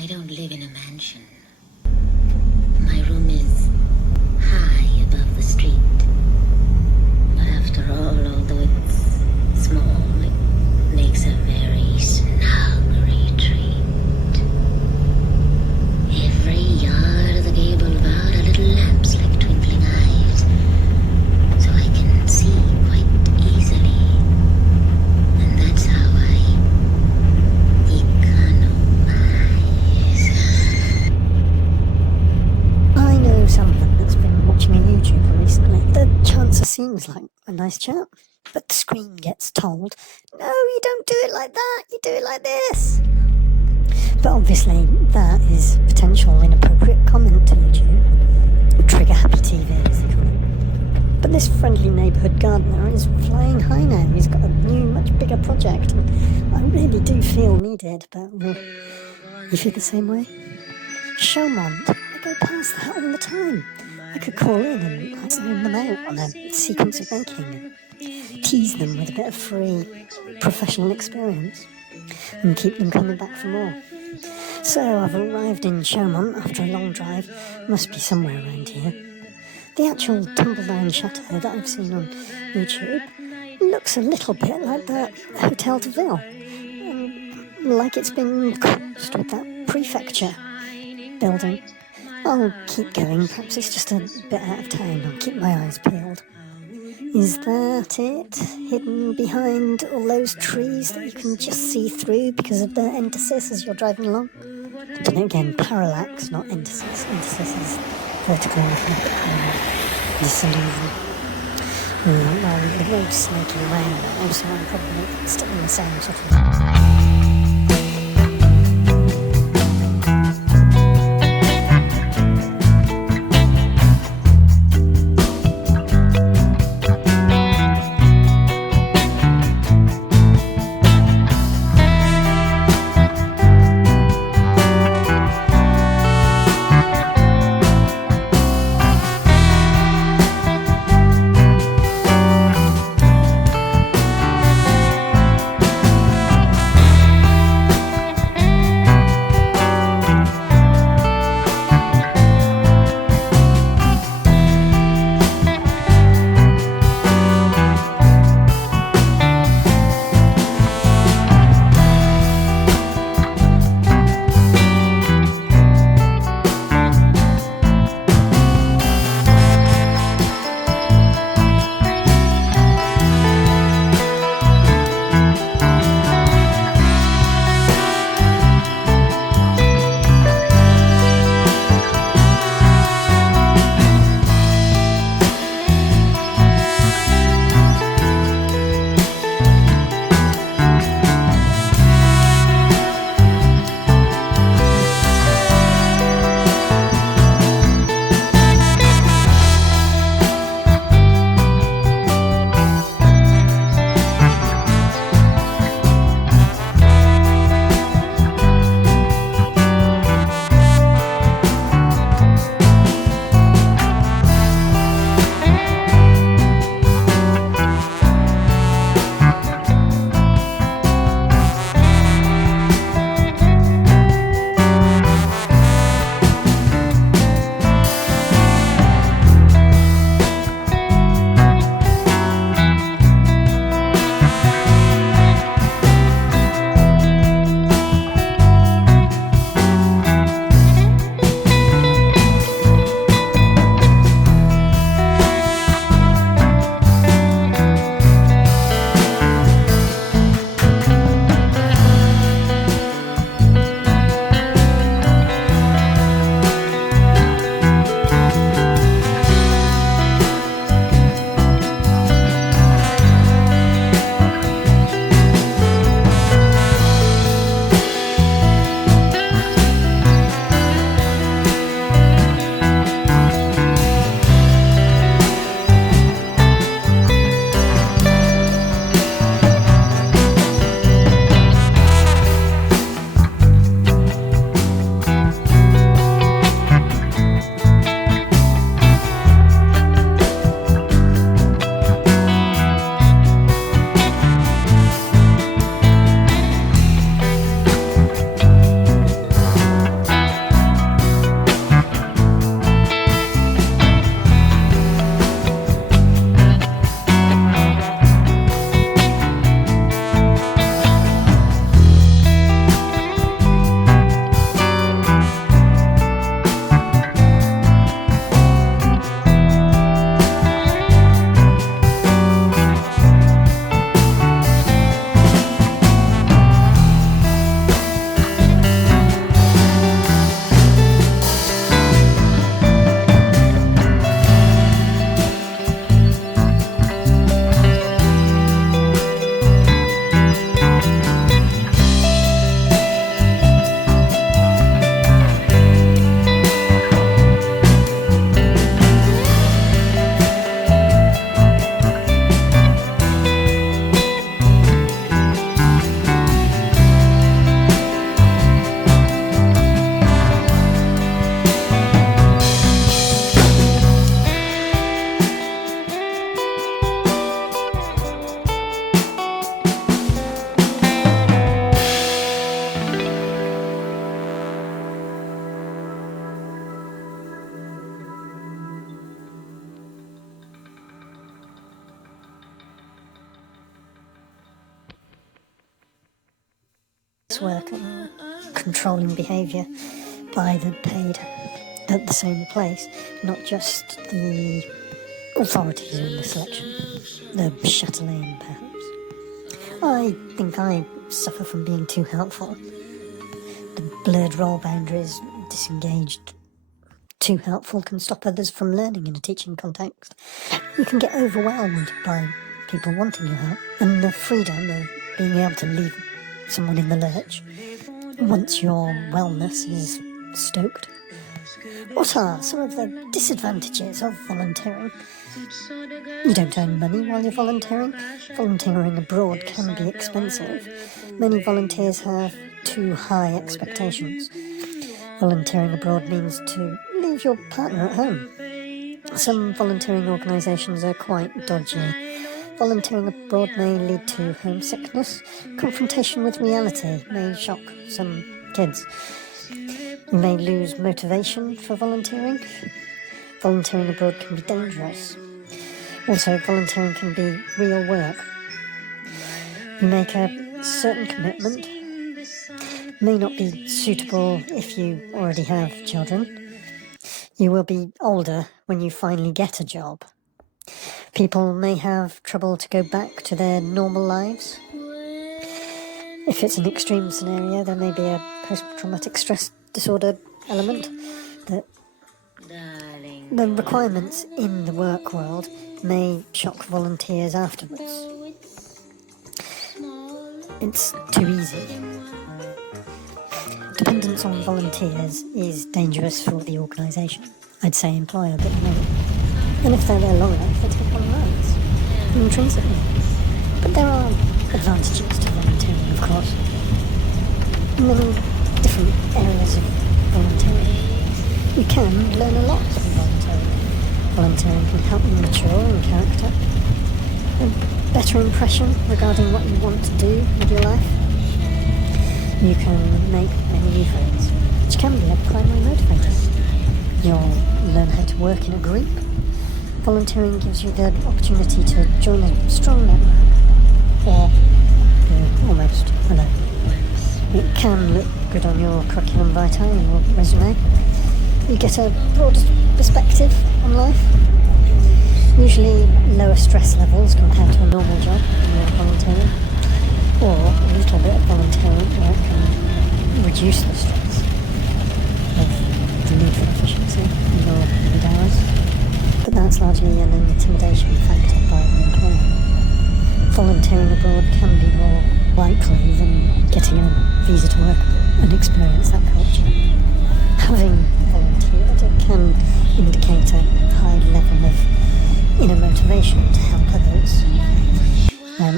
I don't live in a mansion. My room is high above the street. But after all, although it's small, it makes a very snug retreat. Every yard of the gable about a little lamps like twinkling eyes, so I can see quite easily. And that's how I economize. I know someone that's been watching a YouTuber recently. The chancer seems like a nice chap, but the screen gets told, no, you don't do it like that, you do it like this. But obviously that is potential inappropriate comment to YouTube. Trigger happy TV, as they call it. But this friendly neighbourhood gardener is flying high now. He's got a new, much bigger project, and I really do feel needed, but you feel the same way? Chaumont, I go past that all the time. I could call in and sign them out on a sequence of banking and tease them with a bit of free professional experience and keep them coming back for more. So I've arrived in Chaumont after a long drive. Must be somewhere around here. The actual tumble-down chateau that I've seen on YouTube looks a little bit like that Hotel de Ville, like it's been crossed with that prefecture building. I'll keep going, perhaps it's just a bit out of town. I'll keep my eyes peeled. Is that it? Hidden behind all those trees that you can just see through because of the entasis as you're driving along? Don't know, again, parallax, not entasis. Entasis is vertical looking up at parallax. Disillusion. Well, the road's snaking around now, so I'm probably still in the same sort of... controlling behaviour by the paid at the same place, not just the authorities in the selection, the chatelaine perhaps. I think I suffer from being too helpful. The blurred role boundaries, disengaged, too helpful can stop others from learning in a teaching context. You can get overwhelmed by people wanting your help, and the freedom of being able to leave someone in the lurch once your wellness is stoked. What are some of the disadvantages of volunteering? You don't earn money while you're volunteering. Volunteering abroad can be expensive. Many volunteers have too high expectations. Volunteering abroad means to leave your partner at home. Some volunteering organisations are quite dodgy. Volunteering abroad may lead to homesickness. Confrontation with reality may shock some kids. You may lose motivation for volunteering. Volunteering abroad can be dangerous. Also, volunteering can be real work. You make a certain commitment. It may not be suitable if you already have children. You will be older when you finally get a job. People may have trouble to go back to their normal lives. If it's an extreme scenario, there may be a post-traumatic stress disorder element. That the requirements in the work world may shock volunteers afterwards. It's too easy. Dependence on volunteers is dangerous for the organisation. I'd say employer, but no. And if they're there long enough, they take on rights, intrinsically. But there are advantages to volunteering, of course. Many different areas of volunteering. You can learn a lot from volunteering. Volunteering can help you mature in character, a better impression regarding what you want to do with your life. You can make many new friends, which can be a primary motivator. You'll learn how to work in a group. Volunteering gives you the opportunity to join a strong network, or you're almost alone. It can look good on your curriculum vitae and your resume. You get a broader perspective on life. Usually lower stress levels compared to a normal job when you're volunteering, or a little bit of volunteering work can reduce the stress of the need for efficiency in your paid hours. But that's largely an intimidation factor by the employer. Volunteering abroad can be more likely than getting a visa to work and experience that culture. Having volunteered, it can indicate a high level of inner motivation to help others.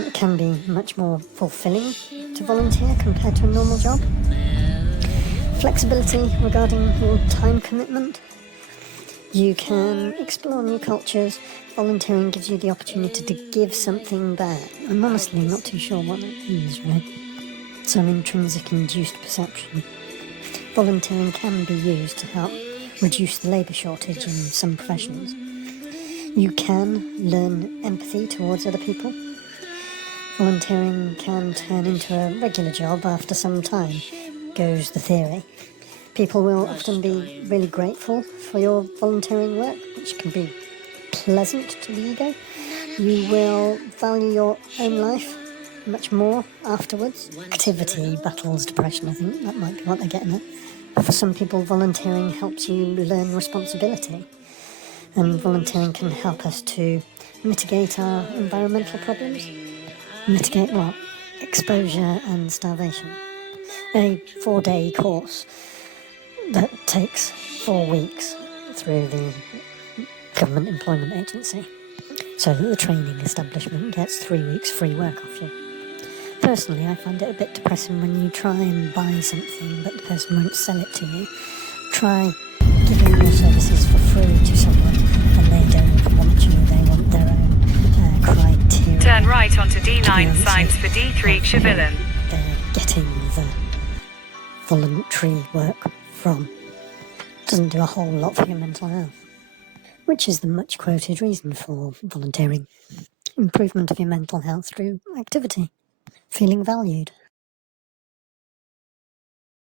It can be much more fulfilling to volunteer compared to a normal job. Flexibility regarding your time commitment. You can explore new cultures. Volunteering gives you the opportunity to give something back. I'm honestly not too sure what that is, right? Some intrinsic induced perception. Volunteering can be used to help reduce the labour shortage in some professions. You can learn empathy towards other people. Volunteering can turn into a regular job after some time, goes the theory. People will often be really grateful for your volunteering work, which can be pleasant to the ego. You will value your own life much more afterwards. Activity battles depression, I think that might be what they're getting at. For some people, volunteering helps you learn responsibility. And volunteering can help us to mitigate our environmental problems. Mitigate what? Exposure and starvation. A 4-day course that takes 4 weeks through the government employment agency, so that the training establishment gets 3 weeks free work off you. Personally, I find it a bit depressing when you try and buy something but the person won't sell it to you. Try giving your services for free to someone and they don't want you, they want their own criteria. Turn right onto D9 signs for D3 Chevillan. They're getting the voluntary work from. Doesn't do a whole lot for your mental health, which is the much quoted reason for volunteering. Improvement of your mental health through activity, feeling valued.